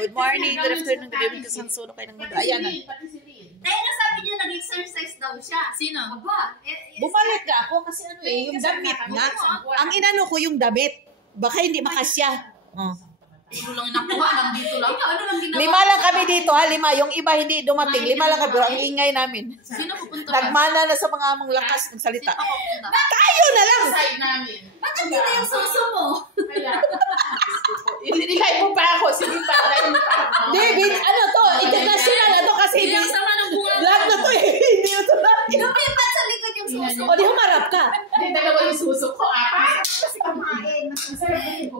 Good morning, good afternoon, good evening, kasang solo kayo ng mundo. Ayan na. Kaya nga sabi niya, nag-exercise daw siya. Sino? Aba. Bumalik ka ako kasi ano yung damit nga. Ang inano ko yung damit. Baka hindi makasya. Oh. Ito lang nakuha, nandito lang. Ano lang ginawa? 5 lang kami dito ha, 5. Yung iba hindi dumating. 5 lang kami, pero ang ingay namin. Sino pupunta? Nagmana na sa mga among lakas ng salita. Sino pupunta? Tayo na lang! Side namin. Ba't hindi na yung suso mo? Ililay mo pa ako. Sige pa, ililay mo pa ako. David, ano to? International na to kasi Hindi ang sama ng bunga. lahat na to eh. Hindi yun to lahat. Lumipat sa likod yung suso. O di humarap ka. Hindi, dalawa yung suso ko. Apat. Kasi kumain.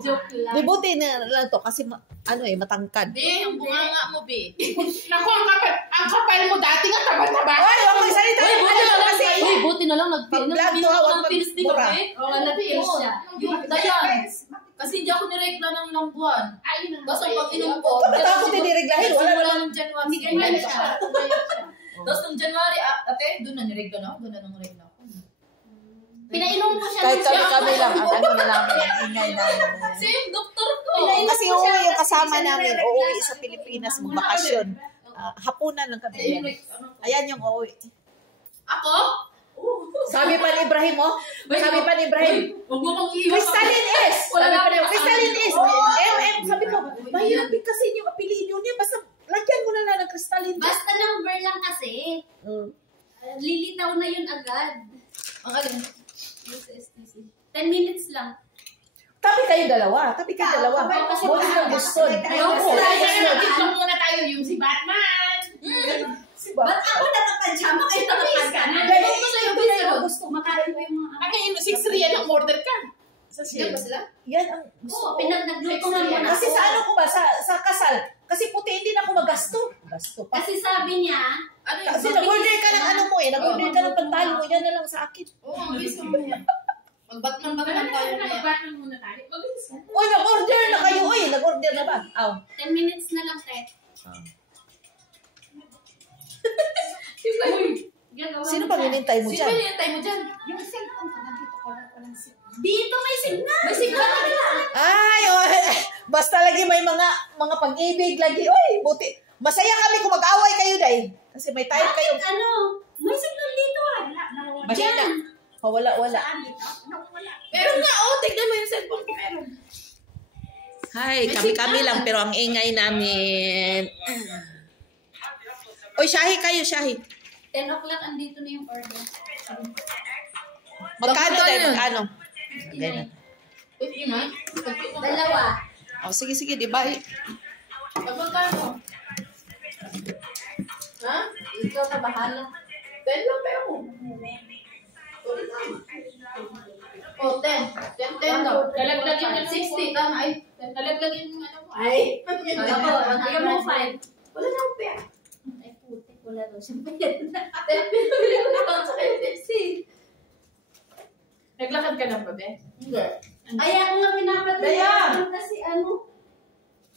Joke lang. Di buti na lang to kasi ano eh, matangkad. Hindi, yung bunga nga mo, be. Naku, ang kapal mo dati nga taba-taba. Oy, wag mo salita. Uy, buti na lang. Kasi Uy, buti na lang. Pag-vlog to, wag Nag-pills din magmura. kami. Oo, nag-pills siya. Yung Dayan. Kasi hindi ako niregla ng ilang buwan. Basta pag inom ko, Takot dinireglahin. Wala wala lang. ng January. Hindi ganyan siya. Tapos nung January, ate, doon na niregla na ako. Doon na nang regla ako. Pinainom ko siya. Kahit kami lang, ang ano na lang, ang ingay namin. Same doktor ko. Kasi uuwi yung kasama namin, uuwi sa Pilipinas, magbakasyon. Hapunan lang kami. Ayan yung uuwi. Ako? Sabi pa ni Ibrahim, oh. Sabi pa ni Ibrahim, Huwag mo kong iiwan. Crystalline S! Sabi pa niya, Crystalline S! Sabi ko, mahirap din kasi yung apelido niya, basta lagyan mo na lang ng Crystalline S. Basta number lang kasi. Lilitaw na yun agad. Ang alin? Sa STC. 10 minutes lang. Tabi kayo dalawa. Kasi Buti ng gusto. Ito muna tayo yung si Batman. Ba't ako nakapajama kayo nakapagana? Gusto makain ko yung mga... Ang 6 yan ang order ka. Yan ba sila? Yan ang Oo, nagluto nga muna. Kasi sa ano ko ba, sa kasal, kasi puti hindi na ako magasto. Gasto pa. Kasi sabi niya, Ano yun? Kasi nag-order ka ng ano mo eh, nag-order ka ng pantalo mo, yan na lang sa akin. Oo, ang bilis mo yan. Mag-Batman ba naman tayo niya? Batman muna tayo. Mabilis ka. Uy, nag-order na kayo, uy, nag-order na ba? Aw. 10 minutes na lang, te. Sino pang hinintay mo Sino dyan? ba niyantay mo dyan? Yung cellphone ko, nandito ko lang walang signal. Dito may signal! May signal na nila. Ay, oh, basta lagi may mga pag-ibig lagi. Uy, buti. Masaya kami kung mag-away kayo, day. Kasi may time kayo. Ano? May signal dito ah. Mahina. Oh, wala. Saan dito? Wala. Meron nga, oh, tignan mo yung cellphone ko meron. Hi, kami lang, pero ang ingay namin. Uy, Shahi kayo, Shahi. 10 o'clock andito na yung order. Magkano tayo? Magkano? Dalawa. Oh, sige, di ba? Magkano? Ha? Ikaw na bahala. 10 lang pero. Oh, 10 daw. Lalaglagin ka ng 60, tama ay. Lalaglagin yung ano mo. Ay. Ako, bigyan mo 5. Wala na akong pera. Ay, putik. Wala daw siyang bayad na. Pinabili ko na lang sa kayo, Betsy. Naglakad ka lang ba, be? Hindi. Ay, ako nga pinapadala. Daya! Kasi ano?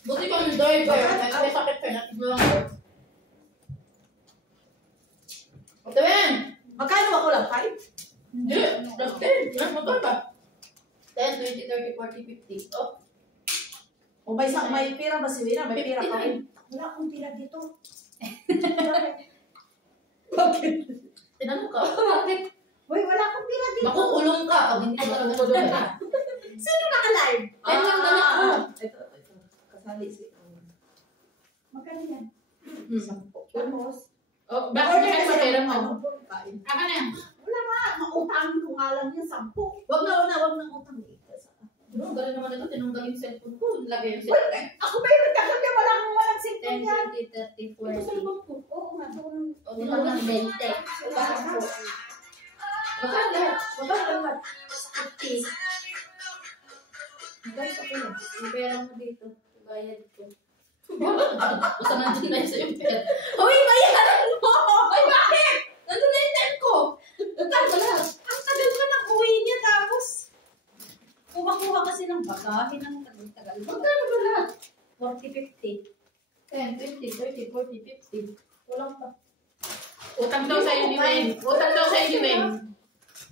Buti ko yung driver. May sakit ka, natiglang ko. Ate Ben! Magkano ako lang? 5? Hindi, plus 10. Mas magkano ba? 10, 20, 30, 40, 50. Oh, O may pira ba si Wina? May pira pa rin. Wala akong pila dito. Bakit? tinanong ka. Bakit? Uy, wala akong pila dito. Makukulong ka pag hindi ka natulog ka. Sino naka-live? Yan yung dala ko. Ito. Kasali si... Magkano yan? 10. Almost. Oh, bakit Order ka kasi sa pera mo? Kain. Aka na yan. Wala nga. Mautangin ko nga lang yung 10. Wag na utang. Bro, galing naman ito. Tinanggal yung cellphone ko. Lagay yung cellphone. Ako ba yung nagkakal niya? Walang 10, cellphone yan. 20, 30, 40. Ito cellphone ko. Oo nga, doon. O, tinanggal yung 20. Magkano lahat? Magkano lahat? 50. Guys, okay na. Yung pera mo dito. Bayad ko. Basta nandiyan na yun sa yung pera. Uy, bayaran mo! Ay, bakit? Nandun na yung time ko. Magkano ba lahat? Ang tagal ka nang uwi niya tapos kuha kasi ng bagahe ng tagal-tagal. Magkano ba lahat? 40-50. 10, 20, 30, 40, 50. Walang pa. Utang daw sa'yo ni Wayne. Utang daw sa'yo ni Wayne.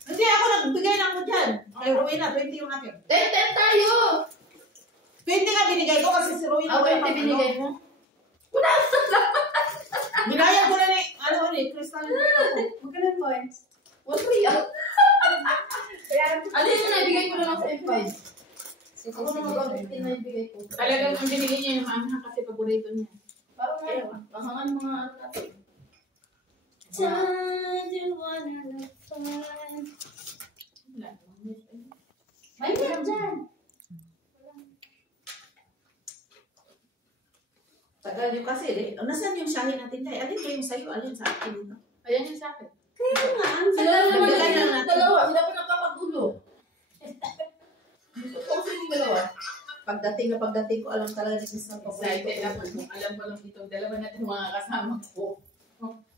Hindi, ako nagbigay lang ko dyan. Ay, Rowena, 20 yung akin. 10 tayo! 20 nga binigay ko kasi si Roy Ako yung binigay mo. Binayad ko na ni, Crystal. Magkano points? What's real? Kaya Ano yung naibigay ko na lang sa M5? Sige, Ako naman ang 15 na ibigay ko. Talagang ang binigay niya yung mama kasi paborito niya. Parang ngayon, mahangan mga ano natin. Don't you wanna look fun? Wala naman. May meron dyan. Tagal nyo kasi, nasaan yung shahi natin tayo? Alin ba yung sa'yo? Alin sa akin dito? Ayan yung sa akin. Kaya nga, ang Sila naman Bigyan lang lang natin. dalawa, sila pa nagkakagulo. Gusto ko sa yung dalawa. Pagdating ko, alam talaga ni Crystal. Excited ako. Alam ko lang dito, dalawa na itong mga kasama ko.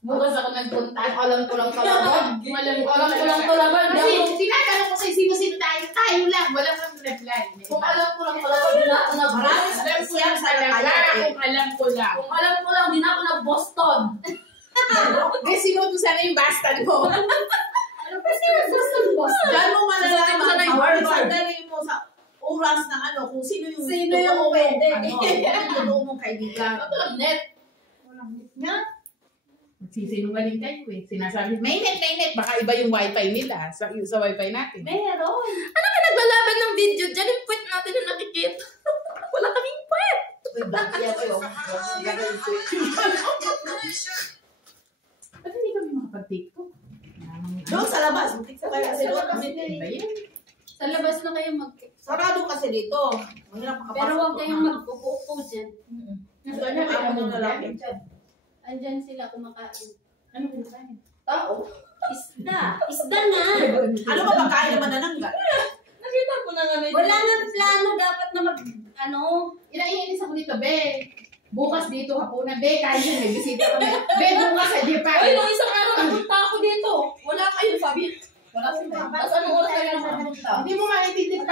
Bukas ako nagpunta. Alam ko lang kalaban. Alam ko lang kalaban. Kasi tinatanong ko sa'yo, sino-sino tayo? Tayo lang. Walang kang reply. Kung alam ko lang kalaban, di na ako Marami nag-Boston. sa Alam ko lang talaga. Kung alam ko lang. Kung alam ko lang, di na ako nag-Boston. Kasi mo to sana yung bastard mo. Ano ba siya Boston, Boston? Diyan mo malalaman. Sa na yung Harvard. Harvard. Sandali mo sa oras na kung sino yung Sino yung totoo pwede. mong, yung totoo mong kaibigan. Ito lang net. Magsisinungaling kayo eh. Sinasabi, may net. Baka iba yung wifi nila sa wifi natin. Meron. Ano ka naglalaban ng video dyan? Yung puwet natin yung nakikita. Wala kaming puwet. Uy, bakit yan kayo? Gagawin ko yun. Ba't hindi kami makapag-tiktok? Doon sa labas. Butik sa kayo kasi doon kasi Ba yan? Sa labas na kayo sarado kasi dito. Mahirap makapasok. Pero huwag kayong magpupupo dyan. Gusto niya kaya mo na lang. Andyan sila kumakain. Ano kinakain? Tao. Isda. Isda na. Ano ba pagkain naman nananggal? Nakita ko na nga na Wala nang plano dapat na Inaiinis ako dito, be. Bukas dito hapunan, be. Kaya may bisita kami. Be, bukas sa Japan. Ay, nung isang araw napunta ako dito. Wala kayong sabi. Wala sila. Tapos anong oras kayo napunta? Hindi mo maintindihan.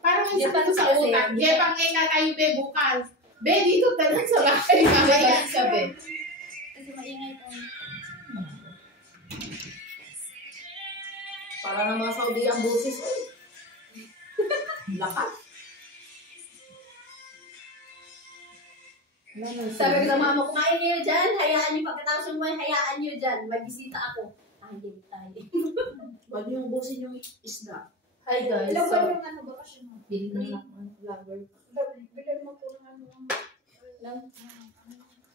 Parang may Japan sabi sa kasi. utak. Japan nga tayo, be, bukas. Be, dito talaga sa bahay. Mamaya. Sabi. kasi maingay tayo. Para ng mga Saudi ang busis. Lakas. Sabi ko sa mama, kumain niyo dyan. Hayaan niyo pagkatapos yung hayaan niyo dyan. May bisita ako. Hindi tayo. Huwag niyong ubusin yung isda. Hi guys. Ilang So, ba yung ano bakasyon mo? Bili na lang ang vlogger. Bilhin mo po ng ano lang.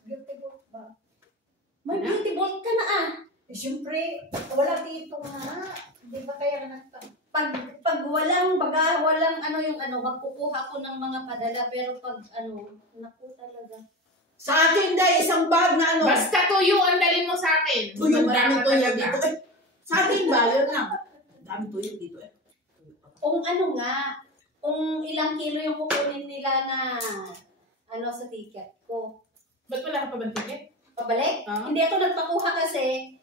Beauty book ba? May beauty bolt ka na ah. Eh, siyempre, wala dito nga. Di ba kaya Pag walang baga, walang ano yung ano, magkukuha ko ng mga padala. Pero pag ano, naku talaga. Sa akin dahil isang bag na ano. Basta tuyo ang dalhin mo sa akin. Tuyo, Magdama maraming tuyo talaga. dito. Sa akin ba? Yun lang. Dami tuyo dito eh. Kung ano nga, kung ilang kilo yung kukunin nila na ano sa ticket ko. Ba't wala ka pa bang ticket? Pabalik? Ah. Hindi ako nagpakuha kasi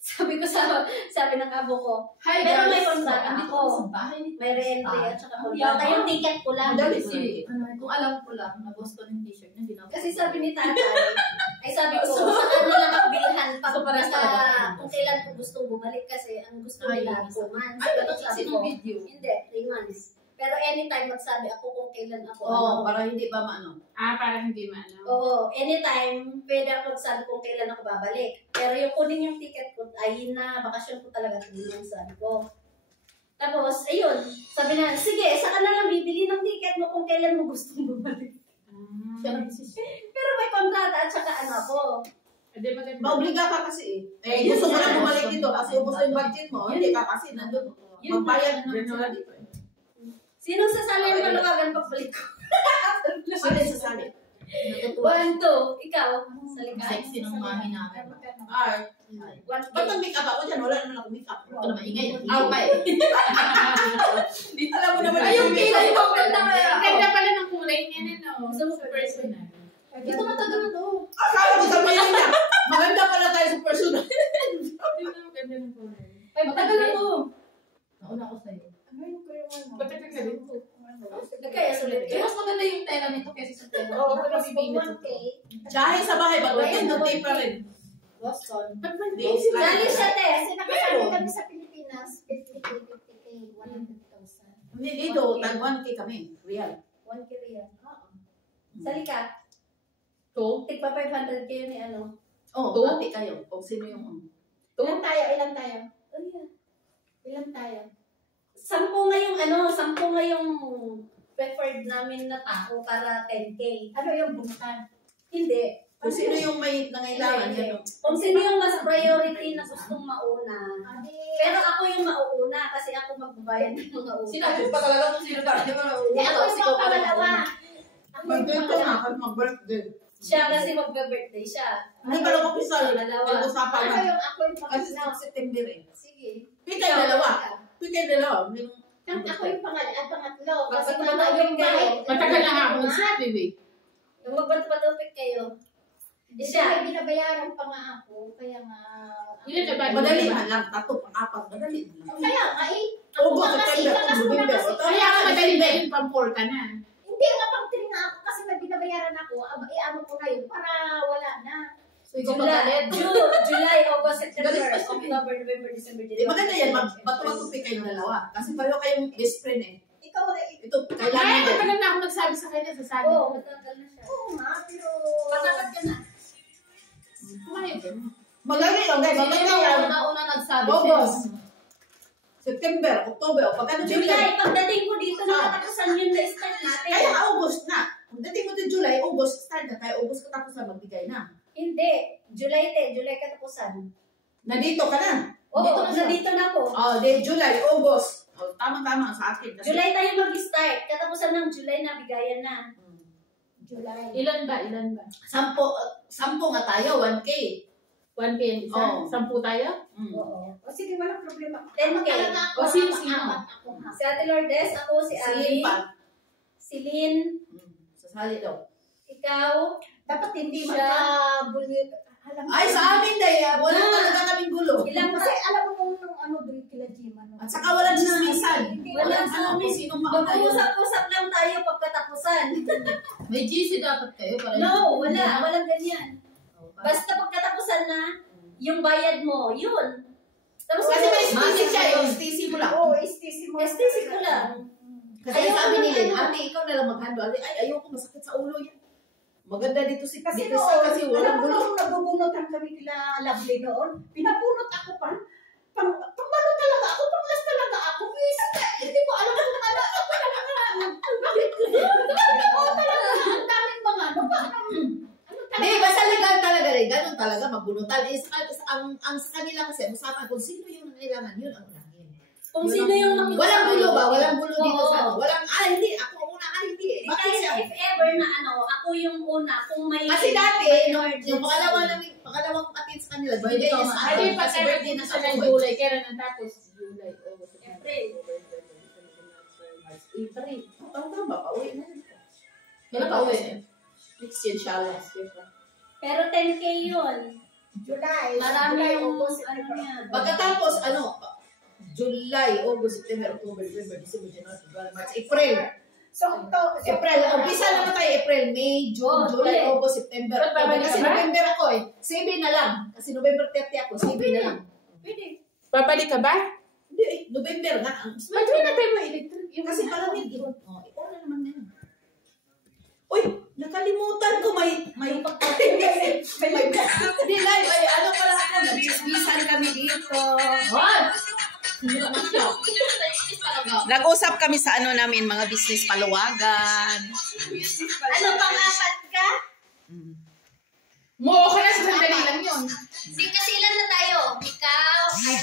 sabi ng abo ko, Hi pero guys. may kontrata Andito ako. sa bahay ni May re-entry at saka Ang kontrata. yaman. Yung ticket ko lang. Madali Si, kung alam ko lang, na Boston yung t-shirt niya, hindi na ako. Kasi sabi ni tatay, ay sabi ko, sa kanila nakabilhan pag So, parehas nasa, talaga. kung kailan ko gustong bumalik kasi ang gusto nila 2 months. Ay, Pero kasi sabi ng ko, video. hindi, 3 months. Pero anytime magsabi ako kung kailan ako. Oo, ano. para hindi ba maano. Para hindi maano. Oo, anytime, pwede ako magsabi kung kailan ako babalik. Pero yung kunin yung ticket ko, ay na bakasyon ko talaga 3 months, sabi ko. Tapos, ayun, sabi na, sige, saka na lang bibili ng ticket mo kung kailan mo gustong bumalik. Siya nag-desisyon. Pero may kontrata at saka ano ako. Hindi maganda. Maobliga ka kasi eh. Gusto mo lang bumalik dito kasi ubos na yung budget mo. Hindi ka kasi nandun. Yun Magbayad na, na sila dito eh. Sino sasali ng maluwagan pagbalik ko? Sila sasali. Natutuwa. 1, 2, ikaw. Sali ka. Sexy ng mami namin. Ay. 1, Ba't ang make up ako dyan? Wala naman ako make up. Ito na maingay. Okay. Alam mo naman. Ayun, kilay mo. Ganda ka. Ang ganda pala ng kulay niya na, no? Gusto mo Sa personal. Ito matagal na to. Akala ko sabihin niya. Maganda pala tayo sa personal. Hindi na maganda ng kulay. Ay, matagal na to. Nauna ako sa'yo. Matagal na rin. Nagkaya sulit Eh, mas maganda yung tela nito kaysa sa tela. Oo, pero bibinit ito. Dahil sa bahay, pag-weekend ng tape pa rin. Boston. Ba't ba hindi? Dali siya, te. Kasi nakasali kami sa Pilipinas, 50K, 100,000. Hindi dito, tag 1K kami. Real. 1K yan. Sali ka. 2. Tigpa 500 kayo ni ano. Oh, Two? ate kayo. O sino yung... Two? Ilan tayo? Ilan tayo? Oh, yeah. Ilan tayo? 10 nga yung 10 nga yung preferred namin na tao para 10K. Ano yung bunutan? Hindi. Kung sino yung may nangailangan Hindi, yan. hindi. Kung sino yung mas priority na gustong mauna. Adi. Pero ako yung mauuna kasi ako magbabayad ng mga utang. Sinabi pa talaga kung sino tayo. Hindi, ako yung pangalawa. Ako yung Mag-birthday na, pangalawa. kasi mag-birthday. Siya kasi magbe-birthday siya. Ano ba lang official? Dalawa. Pag-usapan Ako na. yung Kasi pangalawa. sa September eh. Sige. Pikay dalawa. Pikay dalawa. Ako yung pangatlo. Kasi Magpatupad mama yung kayo. bahay. Matagal na nga ako nagsabi, babe. Yung magpatupad kayo. Hindi Siya. may binabayaran pa nga ako. Kaya nga... Ilan na ba? Madali man lang. Tato, pang-apat. Madali man lang. Kaya nga eh. Ako Ogo, nga kasi, September, kakas ko na November. kasi. Kaya nga madali na yung pang-4 ka na. Hindi nga pang 3 nga ako kasi may binabayaran ako. Ano ko na yun para wala na. So, ikaw July, magalit. July, August, September, Galit pa siya. October, November, December, Di maganda yan. Bato-bato pikay ng dalawa. Kasi pareho kayong best friend eh. Ikaw na Ito, Kaya kailangan din. matagal na ako nagsabi sa kanya, sasabi Oo, ko. matagal na siya. Oo nga, pero... Patakat ka na. Kumayag ka na. Magaling lang guys. Magaling yan. Una nagsabi August. September, October. O pagka July, pagdating ko dito, nakatapusan yun na start natin. Kaya August na. Pagdating mo din July, August, start na tayo. August katapusan, magbigay na. Hindi. July katapusan. Nandito ka na. Oo, Dito na siya. nandito na ako. Oh, then July, August. Oh, tama-tama sa akin. Kasi, July tayo mag-start. Katapusan ng July na bigayan na. July. Ilan ba? Ilan ba? sampo nga tayo, 1K. 1K ang isa? Oo. 10 tayo? Mm. Oo. O sige, walang problema. 10K. Talaga ako. O, sino-sino? Apat ako ha. Si Ate Lourdes, ako, si Si Ali, Lynn pa. si Lynn, Sasali daw. ikaw, Dapat hindi Siya. magka-bulit. Ay, sa amin day, wala talaga kaming gulo. ilang Kasi alam mo kung nung ano doon kila Jima. At saka walang chismisan. Walang Walang alam sinong mauna yun. mag-uusap-usap lang tayo pagkatapusan. May GC dapat kayo. Para No, walang ganyan. Basta pagkatapusan na, yung bayad mo, yun. Tapos Kasi may ano, STC siya, yung STC mo lang. Oo, STC mo. STC ko lang. Kasi Ayoko sabi naman, nila, ano. ate, ikaw na lang mag-handle. Ay, ayoko, masakit sa ulo yan. Maganda dito si Kasi dito noon, kasi walang alam mo gulo. nung nabubunutan kami kila Lovely noon, pinabunot ako pa. Pangbalot talaga ako, panglas talaga ako. Hindi ko alam kung ano. Ako talaga. Oo, talaga. Ang daming mga ano pa. Ano talaga? Hindi, basta legal talaga rin. Ganun talaga, magbunutan. Ang sa kanila kasi, usapan kung sino yung nangailangan, yun ang unahin. Kung sino yung makikusap. Walang gulo ba? Walang gulo dito Oo. sa ano. Walang, hindi, ako una, hindi eh. Bakit Kahit siya? if ever na ako yung una, kung may... Kasi dati, emergency. yung pangalawang atin sa kanila, birthday niya sa Ay, akin. pa Kasi birthday na sa ng akin. July. Kailan ang tapos? July, August, April. April. Tama, pauwi na. Kailan Kailan pa uwi? Next year, inshallah. Pero 10K yun. July. Marami July, yung August, ano September. niya. Pagkatapos, July, August, September, October, November, December, January, February, March, April. So, April. Umpisa naman tayo, April, May, June, Oh, July, ulit. August, September, Ba't babalik October. Kasi ka ba? November ako eh. 7 na lang. Kasi November 30 ako, 7 na lang. Pwede. Babalik ka ba? Hindi eh, November nga. Ba't rin na tayo mo electric? Kasi parang may ikaw na naman na yun. Uy, nakalimutan ko may Hindi, live. Ay, ano pala ako, nag-chismisan kami dito. What? Nag-usap kami sa ano namin, mga business paluwagan. Ano, pangapat ka? Muo ka na sa sandali lang yun. Hindi, kasi ilan na tayo? Ikaw,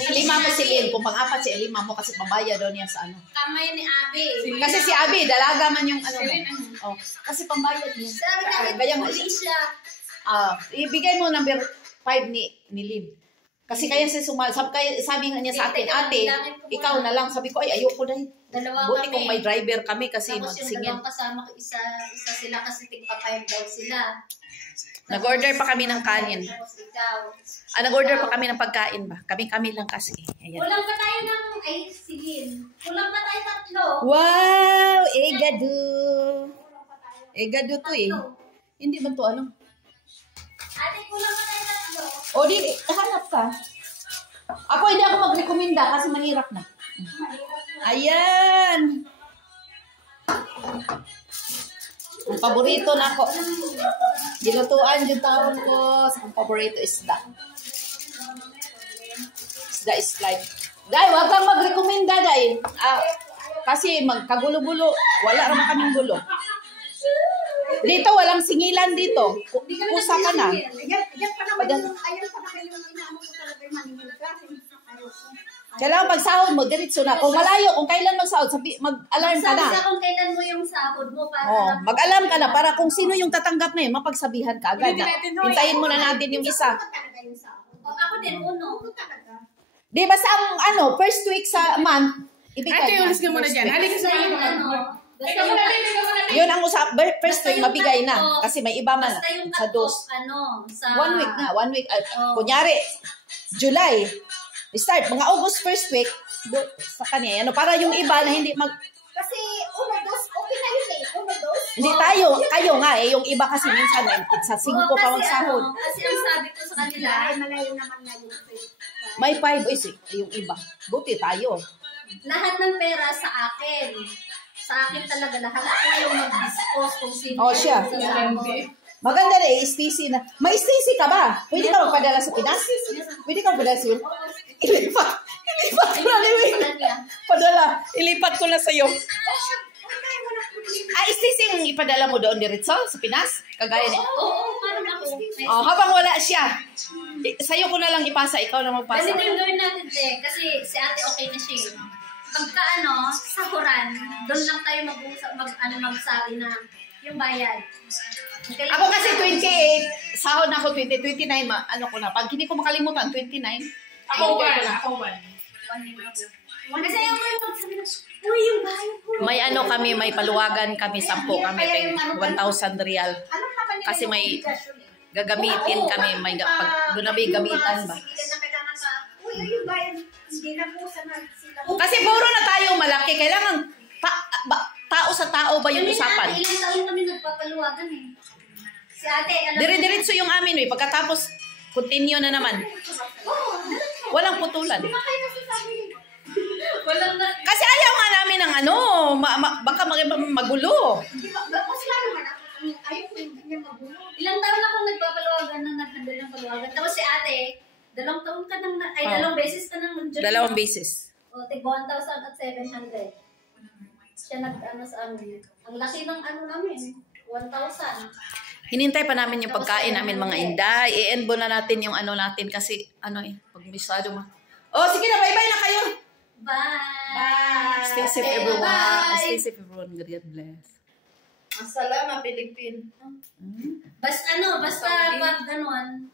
Lima mo si Lynn. Kung pang-apat si lima mo kasi pambaya daw niya sa ano. kamay ni Abe. Kasi si Abi, dalaga man yung ano. Si Lynn, ano? Oh, kasi pambayad niya. Sabi natin, Kaya nga huli siya. ibigay mo number 5 ni Lynn. Kasi kaya si Sumal, sabi nga niya sa akin, ate, ikaw na lang. Sabi ko, ay, ayoko dahil. Dalawa Buti kami. kung may driver kami kasi Tapos yung magsingin. dalawang kasama ko, isa sila kasi tigpa-5 daw sila. Nag-order pa kami ng kanin. Tapos ikaw. Nag-order pa kami ng pagkain ba? Kami lang kasi. Ayan. Kulang pa tayo ng, ay, sige. Kulang pa tayo 3. Wow! Egadu! Egadu to eh. Hindi ba to ano? Ate, kulang pa tayo 3. O di, hanap ka. Ako hindi ako mag-rekomenda kasi mahirap na. Ayan! Ang paborito na ako. Gilutuan yung taon ko. Ang paborito isda. Isda is life. Day, wag kang mag-recommenda, Day. Kasi magkagulo-gulo. Wala naman kaming gulo. Dito, walang singilan dito. Pusa ka na. Ayan pa naman yung inaano ko talaga yung maningil ka. Kailangan pag sahod mo, diretso na. Kung malayo, kung kailan magsahod, mag-alarm ka na. Sabi kung kailan mo yung sahod mo para Mag-alarm ka na para kung sino yung tatanggap na yun, mapagsabihan ka agad na. Hintayin mo na natin yung isa. Ako din, uno. Di ba sa first week sa month, ibigay Ate, ulis ka muna dyan. Halika sa mga Basta yung yun ang first week, mabigay na. Kasi may iba man basta yung sa cut-off, dos. sa 1 week na, 1 week. Kunyari, July, start, mga August first week, sa kanya, para yung iba na hindi Kasi uno-dos, okay na yun eh. Uno-dos. hindi tayo, kayo nga yung iba kasi minsan sa 5 pa magsahod. Kasi ang sabi ko sa kanila, Malayo naman na yun. May 5 yung iba. Buti tayo. lahat ng pera sa akin. Sa akin talaga lahat. Ako yung mag-dispose kung sino. Siya. yung sasama. Maganda na STC na. May STC ka ba? Pwede ka magpadala sa Pinas? Pwede ka magpadala sa Ilipat ko na niyo. Padala. Ilipat ko na sa'yo. STC yung ipadala mo doon diretso sa Pinas? Kagaya niya. Oo, parang ako. Habang wala siya. Sa'yo ko na lang ipasa. Ikaw na magpasa. Ganito yung gawin natin, te. Kasi si ate okay na siya. Pagka sa Quran, doon lang tayo magsabi na yung bayad. Okay. Ako kasi 28. Sahod na ako 20. 29. Ko na. Pag hindi ko makalimutan, 29. Ako one. Kasi ayaw ko yung magsabi na, uy, yung bayad ko. May kami, may paluwagan kami, 10 kami, 1,000 real. Kasi may gagamitin kami, may doon na may gamitan ba? Uy, yung bayan, hindi na po sana sila. Kasi puro na tayo malaki, kailangan tao sa tao ba yung usapan? Ilang taon kami nagpapaluwagan eh. Si ate, alam Dire-diretso yung amin, pagkatapos continue na naman. Walang putulan. walang na. Kasi ayaw nga namin ng baka magulo. Hindi ba, mas lalo man ako, ayaw ko yung ganyan magulo. Ilang taon na akong nagpapaluwagan na naghandle ng paluwagan. Tapos si ate, 2 taon ka nang, 2 beses ka nang nag-join. 2 beses. O, tig 1,700. Siya sa amin. Ang laki ng namin. 1,000. Hinintay pa namin yung pagkain namin mga inday. I-endbo na natin yung natin kasi pag misado mo. Sige na, bye-bye na kayo. Bye! Stay safe everyone. Bye! Stay safe everyone. God bless. Masalamat, Pilipin. Basta pag ganon,